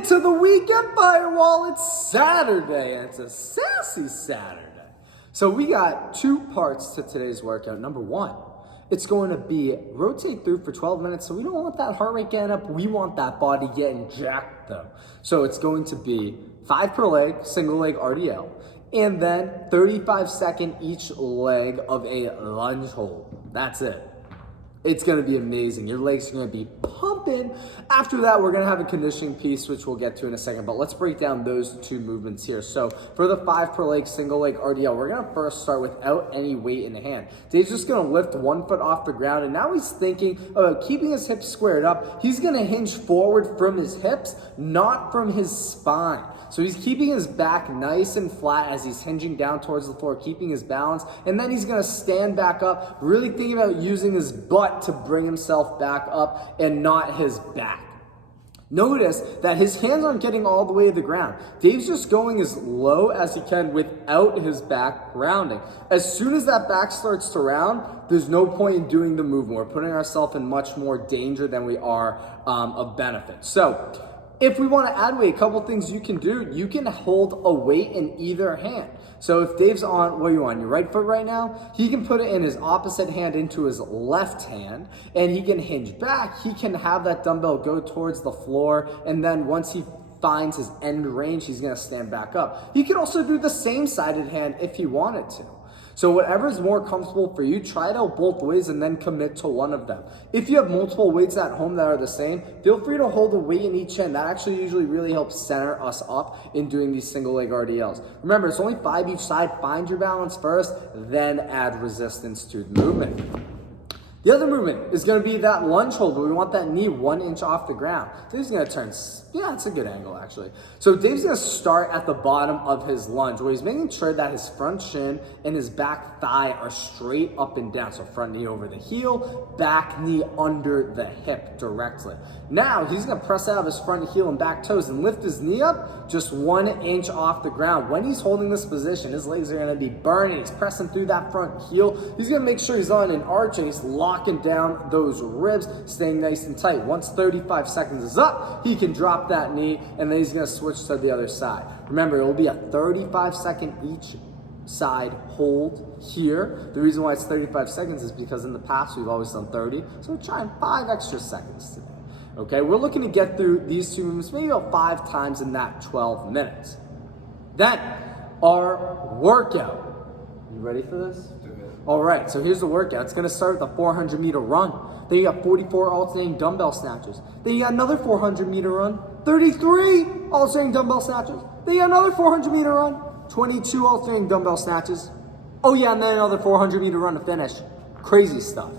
into the weekend, Firewall. It's Saturday, and it's a sassy Saturday. So we got two parts to today's workout. Number one, it's going to be rotate through for 12 minutes. So we don't want that heart rate getting up. We want that body getting jacked though. So it's going to be 5 per leg, single leg RDL, and then 35-second each leg of a lunge hold. That's it. It's gonna be amazing. Your legs are gonna be pumping. After that, we're gonna have a conditioning piece, which we'll get to in a second, but let's break down those two movements here. So for the 5 per leg, single leg RDL, we're gonna first start without any weight in the hand. Dave's just gonna lift 1 foot off the ground, and now he's thinking about keeping his hips squared up. He's gonna hinge forward from his hips, not from his spine. So he's keeping his back nice and flat as he's hinging down towards the floor, keeping his balance, and then he's gonna stand back up, really thinking about using his butt to bring himself back up and not his back. Notice that his hands aren't getting all the way to the ground. Dave's just going as low as he can without his back rounding. As soon as that back starts to round, there's no point in doing the movement. We're putting ourselves in much more danger than we are of benefit. So if we want to add weight, a couple things you can do. You can hold a weight in either hand. So if Dave's on, what are you on, your right foot right now? He can put it in his opposite hand into his left hand, and he can hinge back. He can have that dumbbell go towards the floor, and then once he finds his end range, he's gonna stand back up. He could also do the same sided hand if he wanted to. So whatever is more comfortable for you, try it out both ways and then commit to one of them. If you have multiple weights at home that are the same, feel free to hold a weight in each hand. That actually usually really helps center us up in doing these single leg RDLs. Remember, it's only 5 each side. Find your balance first, then add resistance to the movement. The other movement is going to be that lunge hold, where we want that knee 1 inch off the ground. Dave's going to turn, yeah, it's a good angle actually. So Dave's going to start at the bottom of his lunge, where he's making sure that his front shin and his back thigh are straight up and down. So front knee over the heel, back knee under the hip directly. Now he's going to press out of his front heel and back toes and lift his knee up just 1 inch off the ground. When he's holding this position, his legs are going to be burning. He's pressing through that front heel. He's going to make sure he's on an arch and he's locking down those ribs, staying nice and tight. Once 35 seconds is up, he can drop that knee, and then he's going to switch to the other side. Remember, it will be a 35-second each side hold here. The reason why it's 35 seconds is because in the past we've always done 30, so we're trying 5 extra seconds today. Okay, we're looking to get through these two movements maybe about 5 times in that 12 minutes. Then, our workout. You ready for this? All right, so here's the workout. It's gonna start with a 400-meter run. Then you got 44 alternating dumbbell snatches. Then you got another 400-meter run, 33 alternating dumbbell snatches. Then you got another 400-meter run, 22 alternating dumbbell snatches. Oh yeah, and then another 400-meter run to finish. Crazy stuff.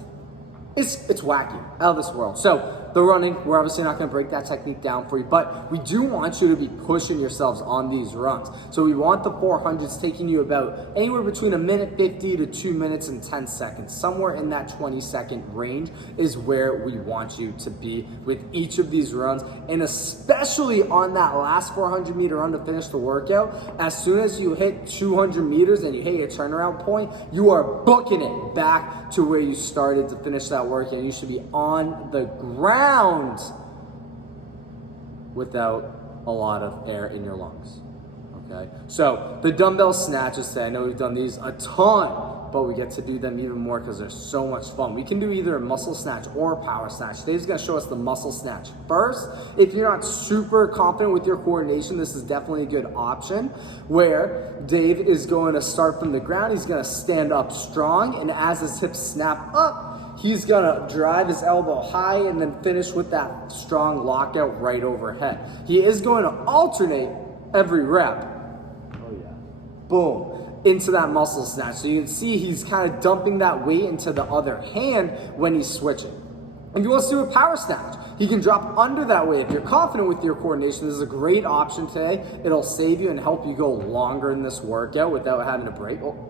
It's wacky, out of this world. So the running, we're obviously not going to break that technique down for you, but we do want you to be pushing yourselves on these runs. So we want the 400s taking you about anywhere between 1:50 to 2 minutes and 10 seconds. Somewhere in that 20-second range is where we want you to be with each of these runs, and especially on that last 400-meter run to finish the workout. As soon as you hit 200 meters and you hit your turnaround point, you are booking it back to where you started to finish that workout. You should be on the ground without a lot of air in your lungs. Okay, so the dumbbell snatches today, I know we've done these a ton, but we get to do them even more because they're so much fun. We can do either a muscle snatch or a power snatch. Dave's gonna show us the muscle snatch first. If you're not super confident with your coordination, this is definitely a good option, where Dave is going to start from the ground. He's gonna stand up strong, and as his hips snap up, he's gonna drive his elbow high and then finish with that strong lockout right overhead. He is going to alternate every rep. Oh yeah. Boom. Into that muscle snatch. So you can see he's kind of dumping that weight into the other hand when he's switching. If he wants to do a power snatch, he can drop under that weight. If you're confident with your coordination, this is a great option today. It'll save you and help you go longer in this workout without having to break. Oh.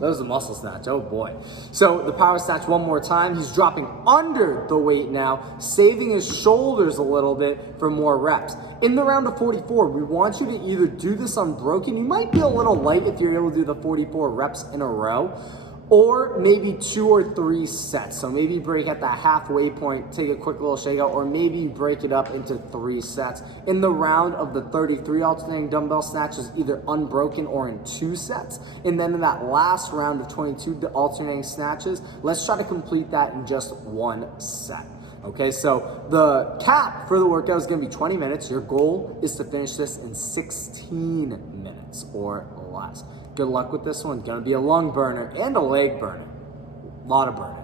That was a muscle snatch, oh boy. So the power snatch one more time. He's dropping under the weight now, saving his shoulders a little bit for more reps. In the round of 44, we want you to either do this unbroken. You might be a little light if you're able to do the 44 reps in a row, or maybe 2 or 3 sets. So maybe break at that halfway point, take a quick little shakeout, or maybe break it up into 3 sets. In the round of the 33 alternating dumbbell snatches, either unbroken or in 2 sets. And then in that last round of 22 alternating snatches, let's try to complete that in just 1 set. Okay, so the cap for the workout is gonna be 20 minutes. Your goal is to finish this in 16 minutes or less. Good luck with this one. Gonna be a lung burner and a leg burner. A lot of burning.